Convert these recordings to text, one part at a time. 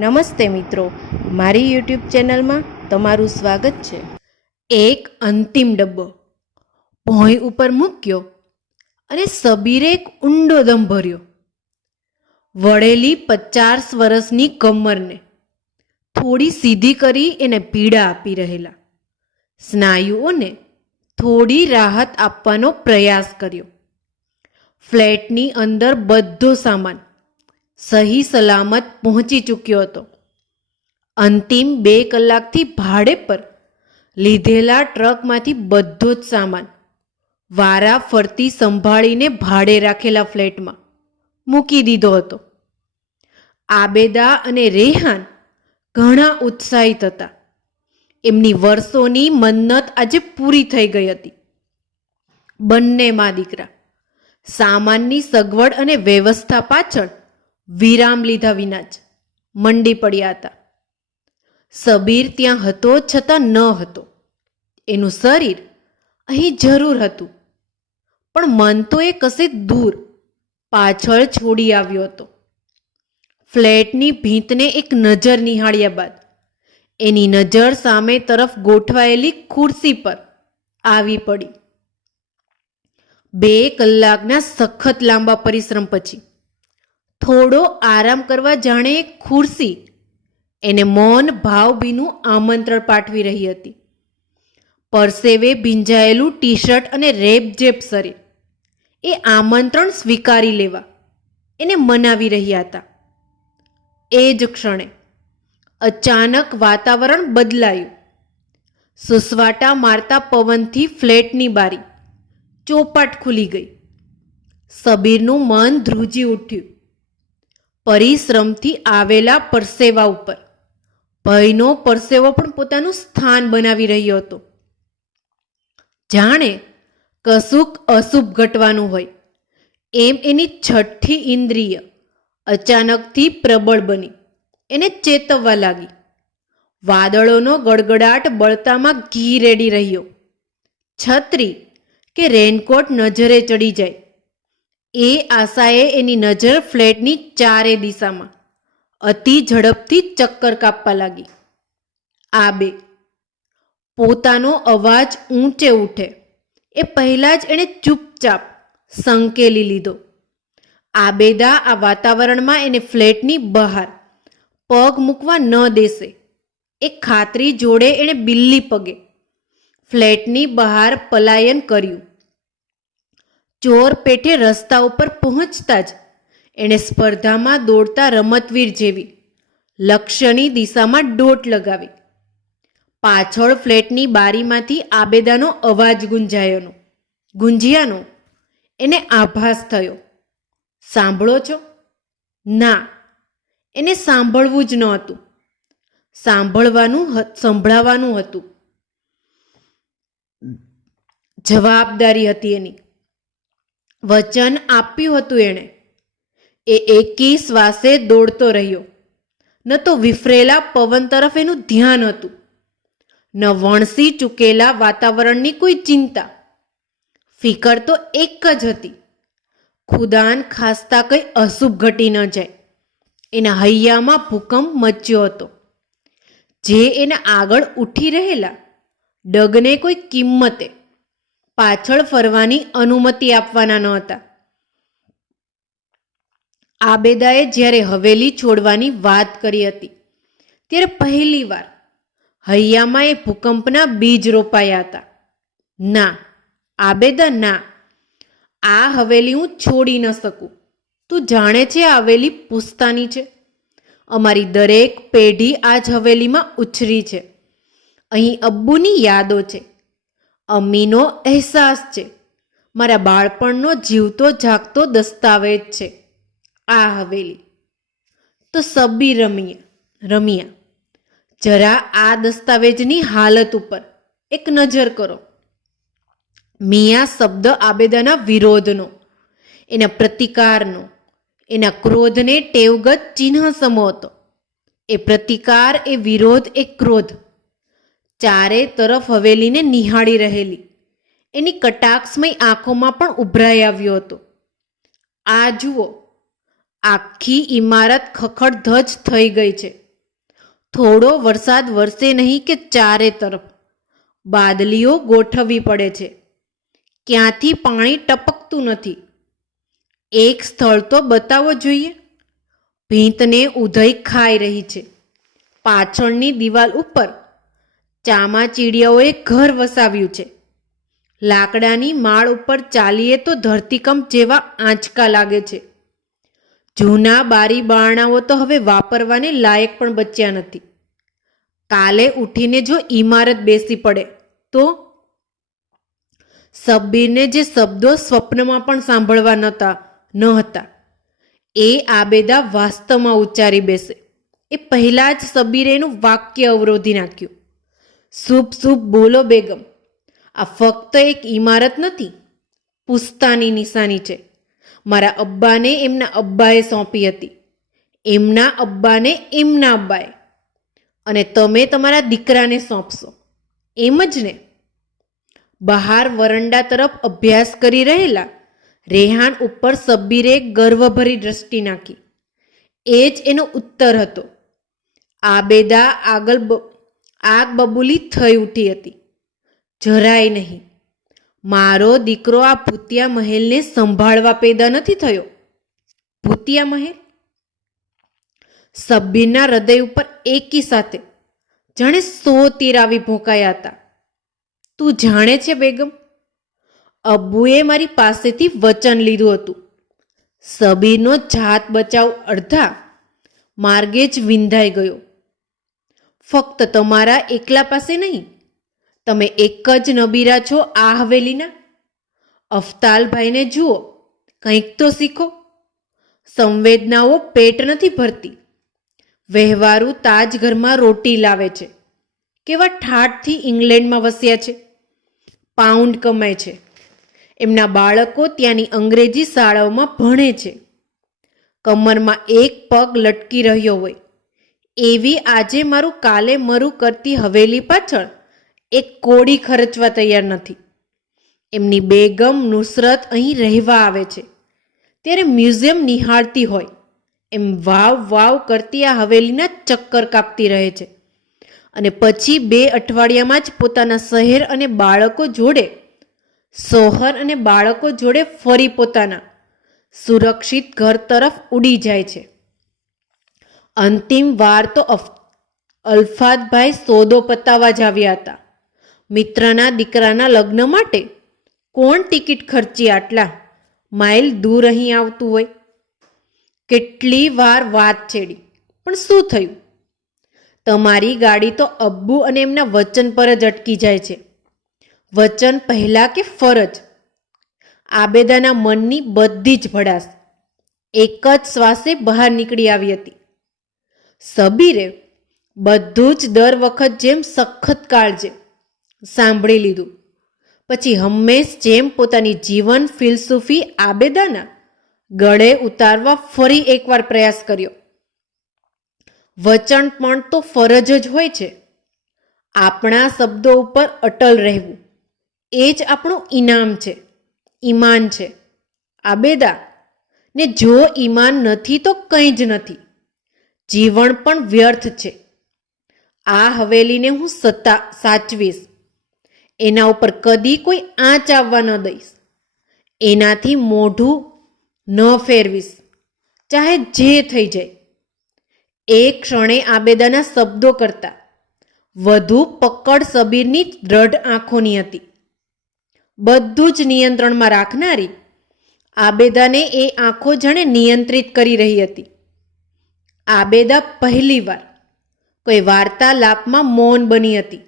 નમસ્તે મિત્રો, મારી યુટ્યુબ ચેનલમાં તમારું સ્વાગત છે. એક અંતિમ ડબ્બો ભોંય ઉપર મૂક્યો અને સબીરે એક ઊંડો દમ ભર્યો. વળેલી પચાસ વર્ષની કમરને થોડી સીધી કરી એને પીડા આપી રહેલા. સ્નાયુઓને થોડી રાહત આપવાનો પ્રયાસ કર્યો. ફ્લેટની અંદર બધો સામાન સહી સલામત પહોંચી ચૂક્યો હતો. અંતિમ બે કલાકથી ભાડે પર લીધેલા ટ્રકમાંથી બધો જ સામાન વારા ફરતી સંભાળીને ભાડે રાખેલા ફ્લેટમાં મૂકી દીધો હતો. આબેદા અને રેહાન ઘણા ઉત્સાહિત હતા. એમની વર્ષોની મન્નત આજે પૂરી થઈ ગઈ હતી. બંને મા દીકરા, સામાનની સગવડ અને વ્યવસ્થા પાછળ વિરામ લીધા વિના જ મંડી પડ્યા હતા. સબીર ત્યાં હતો છતાં ન હતો. એનું શરીર અહીં જરૂર હતું. પણ મન તો એ કશે દૂર પાછળ છોડી આવ્યો હતો. ફ્લેટની ભીંતને એક નજર નિહાળ્યા બાદ એની નજર સામે તરફ ગોઠવાયેલી ખુરશી પર આવી પડી. બે કલાકના સખત લાંબા પરિશ્રમ પછી થોડો આરામ કરવા જાણે ખુરશી. એને મૌન ભાવભીનું આમંત્રણ પાઠવી રહી હતી. પરસેવે ભીંજાયેલું ટી શર્ટ અને રેપજેપ શરીર એ આમંત્રણ સ્વીકારી લેવા. એને મનાવી રહ્યા હતા. એ જ ક્ષણે અચાનક વાતાવરણ બદલાયું. સુસવાટા મારતા પવનથી ફ્લેટની બારી ચોપાટ ખુલી ગઈ. સબીરનું મન ધ્રુજી ઉઠ્યું. પરિશ્રમથી આવેલા પરસેવા ઉપર. ભયનો પરસેવો પણ પોતાનું સ્થાન બનાવી રહ્યો હતો. જાણે કશુંક અશુભ ઘટવાનું હોય. એમ એની છઠ્ઠી ઇન્દ્રિય અચાનકથી પ્રબળ બની. એને ચેતવવા લાગી. વાદળોનો ગડગડાટ બળતામાં ઘી રેડી રહ્યો. છત્રી કે રેનકોટ નજરે ચડી જાય. એ આશાએ એની નજર ફ્લેટની ચારે દિશામાં. અતિ ઝડપથી ચક્કર કાપવા લાગી. આ બે. પોતાનો અવાજ ઊંચે ઉઠે. એ પહેલાં જ એણે ચૂપચાપ સંકેલી લીધો. આબેદા આ વાતાવરણમાં એને ફ્લેટની બહાર પગ મૂકવા ન દેશે. એ ખાતરી જોડે એણે બિલ્લી પગે. ફ્લેટની બહાર પલાયન કર્યું. ચોર પેઠે રસ્તા ઉપર પહોંચતા જ એણે સ્પર્ધામાં દોડતા રમતવીર જેવી લક્ષ્યની દિશામાં ડોટ લગાવી. પાછળ ફ્લેટની બારીમાંથી આબેદાનો અવાજ ગુંજાયોનો. ગુંજિયાનો, એને આભાસ થયો. સાંભળો છો? ના. એને સાંભળવું જ નહોતું. સાંભળવાનું હ- સંભળાવાનું હતું. જવાબદારી હતી એની. વચન આપ્યું હતું એણે. એ એકી શ્વાસે દોડતો રહ્યો. ન તો વિફરેલા પવન તરફ એનું ધ્યાન હતું. ન વણસી ચૂકેલા વાતાવરણની કોઈ ચિંતા. ફિકર તો એક જ હતી. ખુદાન ખાસતા કંઈ અશુભ ઘટી ન જાય. એના હૈયામાં ભૂકંપ મચ્યો હતો. જે એના આગળ ઉઠી રહેલા ડગને કોઈ કિંમતે પાછળ ફરવાની અનુમતિ આપવાના ન હતા આબેદાએ જ્યારે હવેલી છોડવાની વાત કરી હતી, ત્યારે પહેલીવાર હૈયામાં એ ભૂકંપના બીજ રોપાયા હતા. ના, આબેદા, ના, આ હવેલી હું છોડી ન શકું. તું જાણે છે આ હવેલી પુસ્તાની છે. અમારી દરેક પેઢી આ જ હવેલીમાં ઉછરી છે. અહીં અબ્બુની યાદો છે. અમ્મીનો અહેસાસ છે. મારા બાળપણનો જીવતો જાગતો દસ્તાવેજ છે. આ હવેલી. તો સબી રમ્યા રમિયા જરા આ દસ્તાવેજની હાલત ઉપર એક નજર કરો. મિયા શબ્દ આબેદાના વિરોધનો, એના પ્રતિકારનો, એના ક્રોધને ટેવગત ચિહ્ન સમો હતો એ પ્રતિકાર, એ વિરોધ, એ ક્રોધ. ચારે તરફ હવેલીને નિહાળી રહેલી. એની કટાક્ષમય આંખોમાં પણ ઉભરાઈ આવ્યો હતો. આ જુઓ, આખી ઇમારત ખખડધજ થઈ ગઈ છે. થોડો વરસાદ વરસે નહીં કે ચારે તરફ. બાદલીઓ ગોઠવવી પડે છે. ક્યાંથી પાણી ટપકતું નથી. એક સ્થળ તો બતાવો જોઈએ. ભીંતને ઉધઈ ખાઈ રહી છે. પાછળની દિવાલ ઉપર ચામાચીડિયાઓએ ઘર વસાવ્યું છે. લાકડાની માળ ઉપર ચાલીએ તો ધરતીકંપ જેવા આંચકા લાગે છે. જૂના બારી બારણાઓ તો હવે વાપરવાને લાયક પણ બચ્યા નથી. કાલે ઉઠીને જો ઈમારત બેસી પડે, તો? સબ્બીરને જે શબ્દો સ્વપ્નમાં પણ સાંભળવા નહોતા ન હતા. એ આબેદા વાસ્તવમાં ઉચ્ચારી બેસે. એ પહેલાં જ સબીરે એનું વાક્ય અવરોધી નાખ્યું. શુભ શુભ બોલો બેગમ. આ ફક્ત એક ઇમારત નથી, પુસ્તાની નિશાની છે. મારા અબ્બાને એમના અબ્બાએ સોંપી હતી. એમના અબ્બાને એમના અબ્બાએ. અને તમે તમારા દીકરાને સોંપશો. એમ જ ને? બહાર વરંડા તરફ અભ્યાસ કરી રહેલા રેહાન ઉપર સબ્બીરે ગર્વભરી દ્રષ્ટિ નાખી. એ જ એનો ઉત્તર હતો. આબેદા આગળ આગ બબૂલી થઈ ઉઠી હતી. જરાય નહીં. મારો દીકરો આ ભૂતિયા મહેલને સંભાળવા પેદા નથી થયો. ભૂતિયા મહેલ? સબ્બીરના હૃદય ઉપર એકી સાથે જાણે સો તીર આવી ભોંકાયા હતા. તું જાણે છે બેગમ? અબ્બુએ મારી પાસેથી વચન લીધું હતું. સબીરનો જાત બચાવ અડધા માર્ગે જ વિંધાઈ ગયો. ફક્ત તમારા એકલા પાસે નહીં. તમે એક જ નબીરા છો આ હવેલીના. અફતાલભાઈને જુઓ, કંઈક તો શીખો. સંવેદનાઓ પેટ નથી ભરતી. વહેવારુ તાજઘરમાં રોટી લાવે છે. કેવા ઠાઠથી ઇંગ્લેન્ડમાં વસ્યા છે. પાઉન્ડ કમાય છે. એમના બાળકો ત્યાંની અંગ્રેજી શાળાઓમાં ભણે છે. કમરમાં એક પગ લટકી રહ્યો હોય. એવી આજે મારું કાલે મરું કરતી હવેલી પાછળ એક કોડી ખર્ચવા તૈયાર નથી. એમની બેગમ નુસરત અહીં રહેવા આવે છે. ત્યારે મ્યુઝિયમ નિહાળતી હોય. એમ વાવ વાવ કરતી આ હવેલીના ચક્કર કાપતી રહે છે. અને પછી બે અઠવાડિયામાં જ પોતાના શહેર અને બાળકો જોડે સોહર અને બાળકો જોડે ફરી પોતાના સુરક્ષિત ઘર તરફ ઉડી જાય છે. અંતિમ વાર તો અલ્ફાદભાઈ સોદો પતાવવા જ આવ્યા હતા. મિત્રના દીકરાના લગ્ન માટે કોણ ટિકિટ ખર્ચી આટલા માઇલ દૂર અહીં આવતું હોય? કેટલી વાર વાત છેડી, પણ શું થયું? તમારી ગાડી તો અબ્બુ અને એમના વચન પર જ અટકી જાય છે. વચન પહેલાં કે ફરજ? આબેદાના મનની બધી જ ભડાશ એક જ શ્વાસે બહાર નીકળી આવી હતી. સબીરે બધું જ દર વખત જેમ સખત કાળજે સાંભળી લીધું. પછી હંમેશ જેમ પોતાની જીવન ફિલસૂફી આબેદાના ગળે ઉતારવા ફરી એકવાર પ્રયાસ કર્યો. વચન પણ તો ફરજ જ હોય છે. આપણા શબ્દો ઉપર અટલ રહેવું. એ જ આપણું ઇનામ છે, ઈમાન છે. આબેદા ને જો ઈમાન નથી તો કંઈ જ નથી. જીવન પણ વ્યર્થ છે. આ હવેલીને હું સત્તા સાચવીશ. એના ઉપર કદી કોઈ આંચ આવવા ન દઈશ. એનાથી મોઢું ન ફેરવીશ. ચાહે જે થઈ જાય. એ ક્ષણે આબેદાના શબ્દો કરતા. વધુ પકડ સબીરની દ્રઢ આંખોની હતી. બધું જ નિયંત્રણમાં રાખનારી આબેદાને એ આંખો જાણે નિયંત્રિત કરી રહી હતી. આબેદા પહેલીવાર કોઈ વાર્તાલાપમાં મૌન બની હતી.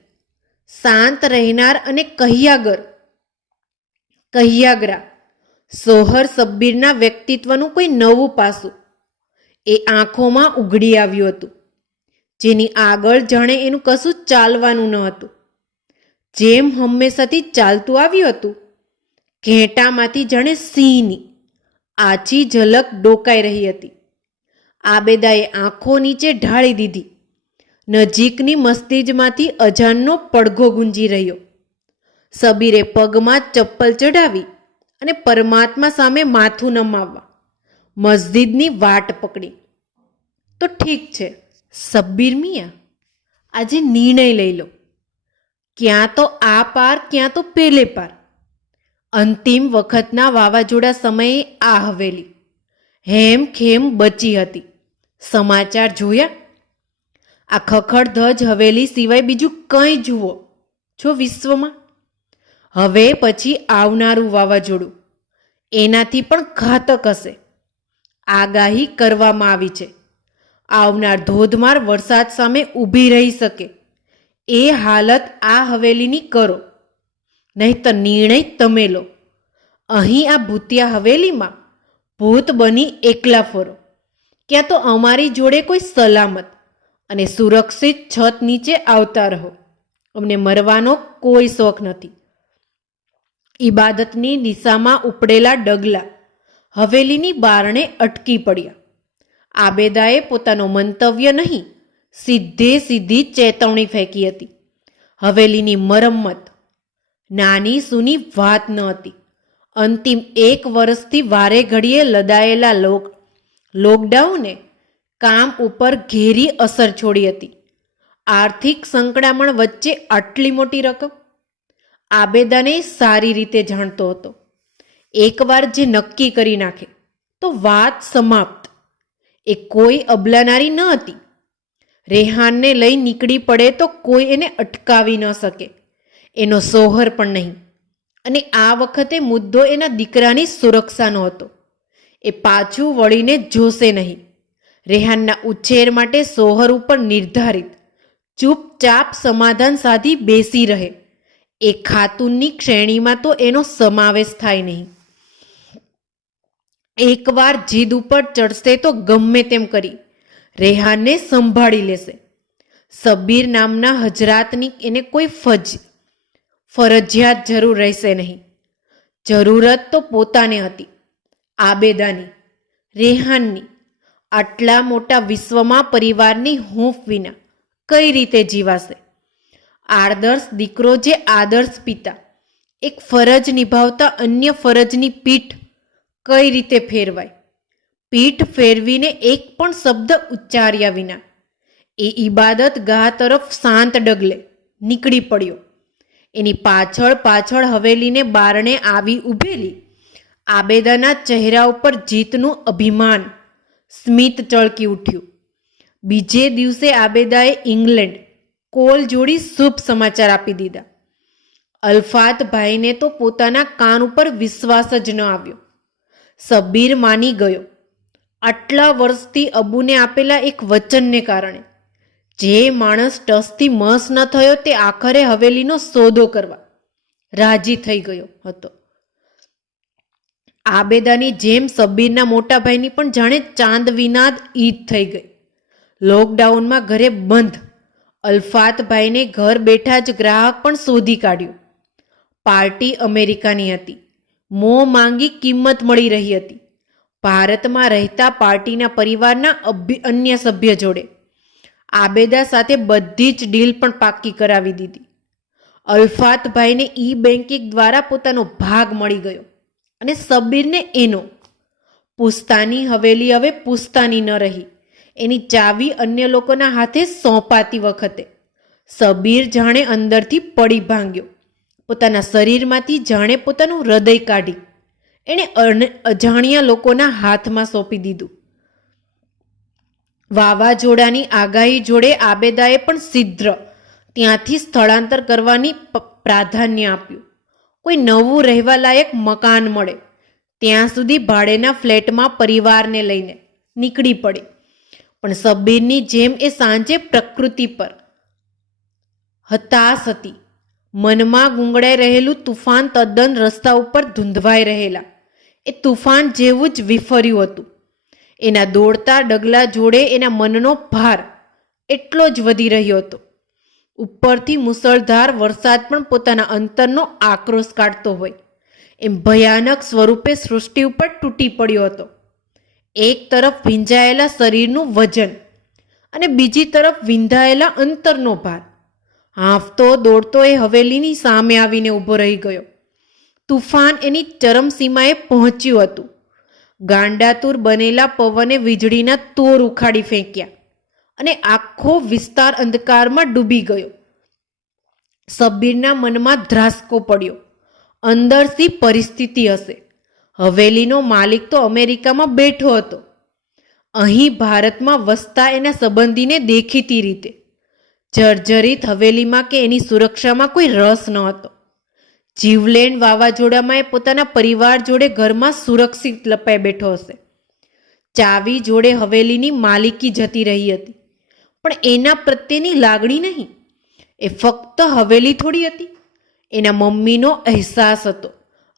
શાંત રહેનાર અને કહિયાગર. કહિયાગરા. સોહર સબ્બીરના વ્યક્તિત્વનું કોઈ નવું પાસું. એ આંખોમાં ઉઘડી આવ્યું હતું. જેની આગળ જાણે એનું કશું ચાલવાનું ન હતું. જેમ હંમેશાથી ચાલતું આવ્યું હતું, ઘેટામાંથી જાણે સિંહની આછી ઝલક ડોકાઈ રહી હતી. આબેદાએ આંખો નીચે ઢાળી દીધી. નજીકની મસ્તીજમાંથી અજાનનો પડઘો ગુંજી રહ્યો. સબીરે પગમાં ચપ્પલ ચઢાવી અને પરમાત્મા સામે માથું નમાવવા મસ્જિદની વાટ પકડી. તો ઠીક છે, સબ્બીર મિયા, આજે નિર્ણય લઈ લો. ક્યાં તો આ પાર, ક્યાં તો પેલે પાર. અંતિમ વખતના વાવાઝોડા સમયે આ હવેલી. હેમ ખેમ બચી હતી. સમાચાર જોયા? આ ખખડધજ હવેલી સિવાય બીજું કંઈ જુઓ છો વિશ્વમાં? હવે પછી આવનારું વાવાઝોડું. એનાથી પણ ઘાતક હશે. આગાહી કરવામાં આવી છે. આવનાર ધોધમાર વરસાદ સામે ઊભી રહી શકે. એ હાલત આ હવેલીની કરો. નહીં તો નિર્ણય તમે લો. અહીં આ ભૂતિયા હવેલીમાં ભૂત બની એકલા ફરો. ક્યાં તો અમારી જોડે કોઈ સલામત અને સુરક્ષિત છત નીચે આવતા રહો. અમને મરવાનો કોઈ શોખ નથી. ઈબાદતની દિશામાં ઉપડેલા ડગલા હવેલીની બારણે અટકી પડ્યા. આબેદાએ પોતાનો મંતવ્ય નહીં, સીધે સીધી ચેતવણી ફેંકી હતી. હવેલીની મરમ્મત નાની સૂની વાત ન હતી. અંતિમ એક વર્ષથી વારે ઘડીએ લદાયેલા લોક લોકડાઉને કામ ઉપર ઘેરી અસર છોડી હતી. આર્થિક સંકળામણ વચ્ચે આટલી મોટી રકમ આબેદાને સારી રીતે જાણતો હતો. એકવાર જે નક્કી કરી નાખે તો વાત સમાપ્ત. એ કોઈ અબલાનારી ન હતી. રેહાનને લઈ નીકળી પડે તો કોઈ એને અટકાવી ન શકે. એનો સોહર પણ નહીં. અને આ વખતે મુદ્દો એના દીકરાની સુરક્ષાનો હતો. એ પાછું વળીને જોશે નહીં. રેહાનના ઉછેર માટે સોહર ઉપર નિર્ધારિત, ચૂપચાપ સમાધાન સાધી બેસી રહે. એ ખાતુનની શ્રેણીમાં તો એનો સમાવેશ થાય નહીં. એકવાર જીદ ઉપર ચડશે તો ગમે તેમ કરી, રેહાનને સંભાળી લેશે. સબીર નામના હજરાતની એને કોઈ ફજ, ફરજિયાત જરૂર રહેશે નહીં. જરૂરત તો પોતાને હતી. આબેદાની, રેહાનની, આટલા મોટા વિશ્વમાં પરિવારની હૂંફ વિના કઈ રીતે જીવાશે? આદર્શ દીકરો જે આદર્શ પિતા, એક ફરજ નિભાવતા અન્ય ફરજની પીઠ કઈ રીતે ફેરવાય? પીઠ ફેરવીને એક પણ શબ્દ ઉચ્ચાર્યા વિના એ ઈબાદત ગાહ તરફ શાંત ડગલે, નીકળી પડ્યો. એની પાછળ પાછળ હવેલીને બારણે આવી ઊભેલી આબેદાના ચહેરા ઉપર જીતનું અભિમાન. સ્મિત ચળકી ઉઠ્યું. બીજે દિવસે આબેદાએ ઇંગ્લેન્ડ કોલ જોડી શુભ સમાચાર આપી દીધા. અલ્ફાતભાઈને તો પોતાના કાન ઉપર વિશ્વાસ જ ન આવ્યો. સબીર માની ગયો. આટલા વર્ષથી અબુને આપેલા એક વચનને કારણે. જે માણસ ટસથી મસ ન થયો તે આખરે હવેલીનો સોદો કરવા રાજી થઈ ગયો હતો. આબેદાની જેમ સબીરના મોટા ભાઈની પણ જાણે ચાંદ વિનાદ ઈદ થઈ ગઈ. લોકડાઉનમાં ઘરે બંધ અલ્ફાતભાઈને ઘર બેઠા જ ગ્રાહક પણ શોધી કાઢ્યું. પાર્ટી અમેરિકાની હતી. મો માંગી કિંમત મળી રહી હતી. ભારતમાં રહેતા પાર્ટીના પરિવારના અન્ય સભ્ય જોડે. આબેદા સાથે બધી જ ડીલ પણ પાક્કી કરાવી દીધી. અલ્ફાતભાઈને ઈ બેન્કિંગ દ્વારા પોતાનો ભાગ મળી ગયો. અને સબીરને એનો. પુસ્તાની હવેલી હવે પુસ્તાની ન રહી. એની ચાવી અન્ય લોકોના હાથે સોંપાતી વખતે. સબીર જાણે અંદરથી પડી ભાંગ્યો. પોતાના શરીરમાંથી જાણે પોતાનું હૃદય કાઢી. એણે અજાણ્યા લોકોના હાથમાં સોંપી દીધું. વાવાઝોડાની આગાહી જોડે આબેદાએ પણ સિદ્ધ ત્યાંથી સ્થળાંતર કરવાની પ્રાધાન્ય આપ્યું. કોઈ નવું રહેવા લાયક મકાન મળે. ત્યાં સુધી ભાડેના ફ્લેટમાં પરિવારને લઈને નીકળી પડે. પણ સબીરની જેમ એ સાંજે પ્રકૃતિ પર હતાશ હતી. મનમાં ગુંગળાઈ રહેલું તુફાન તદ્દન રસ્તા ઉપર ધૂંધવાઈ રહેલા. એ તુફાન જેવું જ વિફર્યું હતું. એના દોડતા ડગલા જોડે એના મનનો ભાર એટલો જ વધી રહ્યો હતો. ઉપરથી મુસળધાર વરસાદ પણ પોતાના અંતરનો આક્રોશ કાઢતો હોય. એમ ભયાનક સ્વરૂપે સૃષ્ટિ ઉપર તૂટી પડ્યો હતો. એક તરફ ભીંજાયેલા શરીરનું વજન અને બીજી તરફ વિંધાયેલા અંતરનો ભાર. હાંફતો દોડતો એ હવેલીની સામે આવીને ઊભો રહી ગયો. તુફાન એની ચરમસીમાએ પહોંચ્યું હતું. ગાંડાતુર બનેલા પવને વીજળીના તોર ઉખાડી ફેંક્યા. અને આખો વિસ્તાર અંધકારમાં ડૂબી ગયો. સબ્બીરના મનમાં ધ્રાસકો પડ્યો. અંદરથી પરિસ્થિતિ હશે. હવેલીનો માલિક તો અમેરિકામાં બેઠો હતો. અહીં ભારતમાં વસતા એના સંબંધીને દેખીતી રીતે. જર્જરિત હવેલીમાં કે એની સુરક્ષામાં કોઈ રસ ન હતો. જીવલેણ વાવાઝોડામાં એ પોતાના પરિવાર જોડે ઘરમાં સુરક્ષિત લપાઈ બેઠો હશે. ચાવી જોડે હવેલીની માલિકી જતી રહી હતી. પણ એના પ્રત્યેની લાગણી નહીં. એ ફક્ત હવેલી થોડી હતી. એના મમ્મીનો અહેસાસ હતો.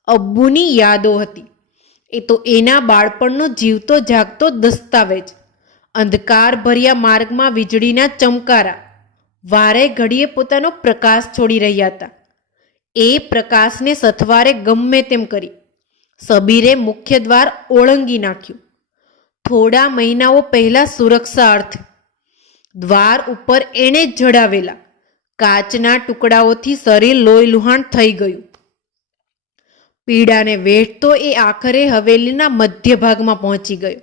અબ્બુની યાદો હતી. એ તો એના બાળપણનો જીવતો જાગતો દસ્તાવેજ. અંધકાર ભર્યા માર્ગમાં વીજળીના ચમકારા. વારે ઘડીએ પોતાનો પ્રકાશ છોડી રહ્યા હતા. એ પ્રકાશને સથવારે ગમે તેમ કરી. સબીરે મુખ્ય દ્વાર ઓળંગી નાખ્યું. થોડા મહિનાઓ પહેલાં સુરક્ષા અર્થે દ્વાર ઉપર એણે જ જડાવેલા. કાચના ટુકડાઓથી શરીર લોહી લુહાણ થઈ ગયું. પીડાને વેઠતો એ આખરે હવેલીના મધ્ય ભાગમાં પહોંચી ગયો.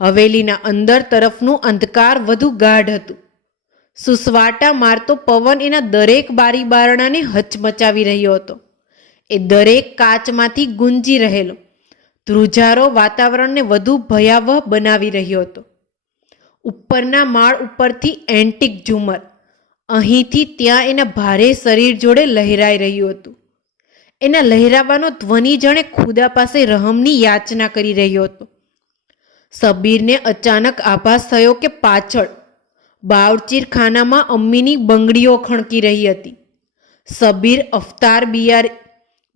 હવેલીના અંદર તરફનું અંધકાર વધુ ગાઢ હતું. સુસવાટા મારતો પવન એના દરેક બારી બારણાને હચમચાવી રહ્યો હતો. એ દરેક કાચમાંથી ગુંજી રહેલો. ધ્રુજારો વાતાવરણને વધુ ભયાવહ બનાવી રહ્યો હતો. ઉપરના માળ ઉપરથી એન્ટિક ઝુમર. અહીંથી ત્યાં એના ભારે શરીર જોડે લહેરાઈ રહ્યું હતું. એના લહેરાવાનો ધ્વનિ જાણે ખુદા પાસે રહમની યાચના કરી રહ્યો હતો. સબીરને અચાનક આભાસ થયો કે પાછળ બાવચીર ખાનામાં અમ્મીની બંગડીઓ ખણકી રહી હતી. સબીર અફતાર બિયાર,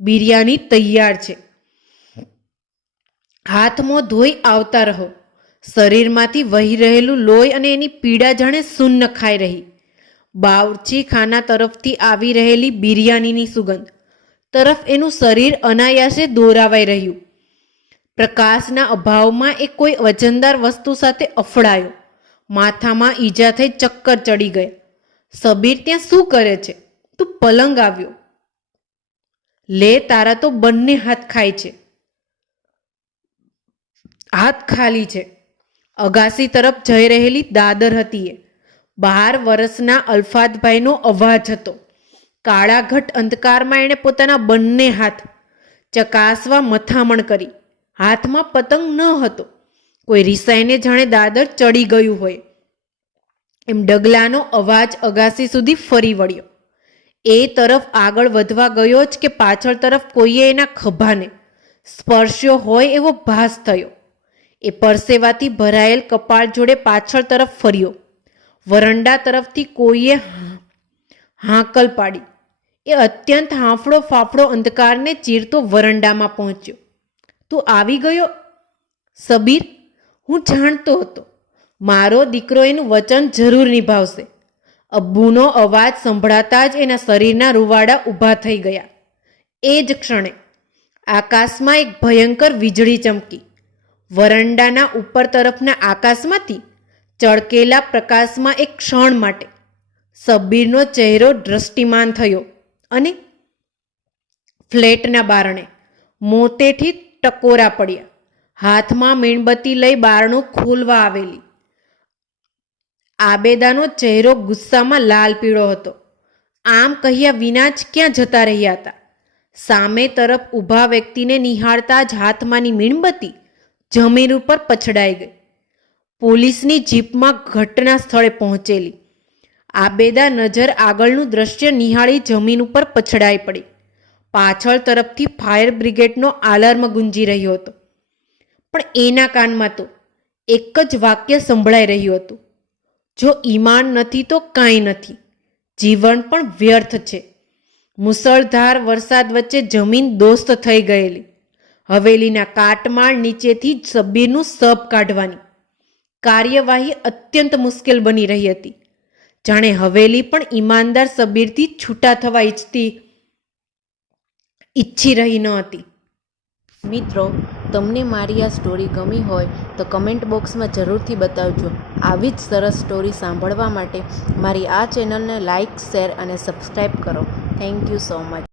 બિરયાની તૈયાર છે. હાથમાં ધોઈ આવતા રહો. શરીરમાંથી વહી રહેલું લોહી અને એની પીડા જાણે શૂન્ય ખાઈ રહી. બાવચી ખાના તરફથી આવી રહેલી બિરયાનીની સુગંધ. તરફ એનું શરીર અનાયાસે દોરાવાઈ રહ્યું. પ્રકાશના અભાવમાં એ કોઈ વજનદાર વસ્તુ સાથે અફડાયો. માથામાં ઈજા થઈ ચક્કર ચડી ગયા સબીર ત્યાં શું કરે છે? તું પલંગ આવ્યો. લે તારા તો બંને હાથ ખાય છે. હાથ ખાલી છે. અગાસી તરફ જઈ રહેલી દાદર હતી એ બાર વર્ષના અલ્ફાદભાઈનો અવાજ હતો. કાળાઘટ અંધકારમાં એણે પોતાના બંને હાથ ચકાસવા મથામણ કરી. હાથમાં પતંગ ન હતો. કોઈ રિસાઈને જાણે દાદર ચડી ગયું હોય. એમ ડગલાનો અવાજ અગાસી સુધી ફરી વળ્યો. એ તરફ આગળ વધવા ગયો જ કે પાછળ તરફ કોઈએ એના ખભાને સ્પર્શ્યો હોય એવો ભાસ થયો. એ પરસેવાથી ભરાયેલ કપાળ જોડે પાછળ તરફ ફર્યો. વરંડા તરફથી કોઈએ હાંકલ પાડી. એ અત્યંત હાંફળો ફાફડો અંધકારને ચીરતો વરંડામાં પહોંચ્યો. તું આવી ગયો? સબીર, હું જાણતો હતો. મારો દીકરો એનું વચન જરૂર નિભાવશે. અબ્બુનો અવાજ સંભળાતા જ એના શરીરના રૂવાડા ઊભા થઈ ગયા. એ જ ક્ષણે આકાશમાં એક ભયંકર વીજળી ચમકી. વરંડાના ઉપર તરફના આકાશમાંથી ચળકેલા પ્રકાશમાં એક ક્ષણ માટે સબ્બીરનો ચહેરો દ્રષ્ટિમાન થયો અને ફ્લેટના બારણે મોતેથી ટકોરા પડ્યા. હાથમાં મીણબત્તી લઈ બારણું ખોલવા આવેલી. આબેદાનો ચહેરો ગુસ્સામાં લાલ પીળો હતો. આમ કહ્યા વિના જ ક્યાં જતા રહ્યા હતા? સામે તરફ ઊભા વ્યક્તિને નિહાળતા જ હાથમાંની મીણબત્તી જમીન ઉપર પછડાઈ ગઈ. પોલીસની જીપમાં ઘટના સ્થળે પહોંચેલી. આબેદા નજર આગળનું દ્રશ્ય નિહાળી જમીન ઉપર પછડાઈ પડી. પાછળ તરફથી ફાયર બ્રિગેડનો આલાર્મ ગુંજી રહ્યો હતો. પણ એના કાનમાં તો એક જ વાક્ય સંભળાઈ રહ્યું હતું. જો ઈમાન નથી તો કાંઈ નથી. જીવન પણ વ્યર્થ છે. મુસળધાર વરસાદ વચ્ચે જમીન દોસ્ત થઈ ગયેલી. હવેલીના કાટમાળ નીચેથી સબ્બીરનું સબ કાઢવાની. કાર્યવાહી અત્યંત મુશ્કેલ બની રહી હતી. જાણે હવેલી પણ ઈમાનદાર સબીરથી છૂટા થવા ઈચ્છતી, ઈચ્છી રહી ન હતી. મિત્રો, તમને મારી આ સ્ટોરી ગમી હોય તો કમેન્ટ બોક્સમાં જરૂરથી બતાવજો. આવી જ સરસ સ્ટોરી સાંભળવા માટે મારી આ ચેનલને લાઇક શેર અને સબસ્ક્રાઈબ કરો. Thank you so much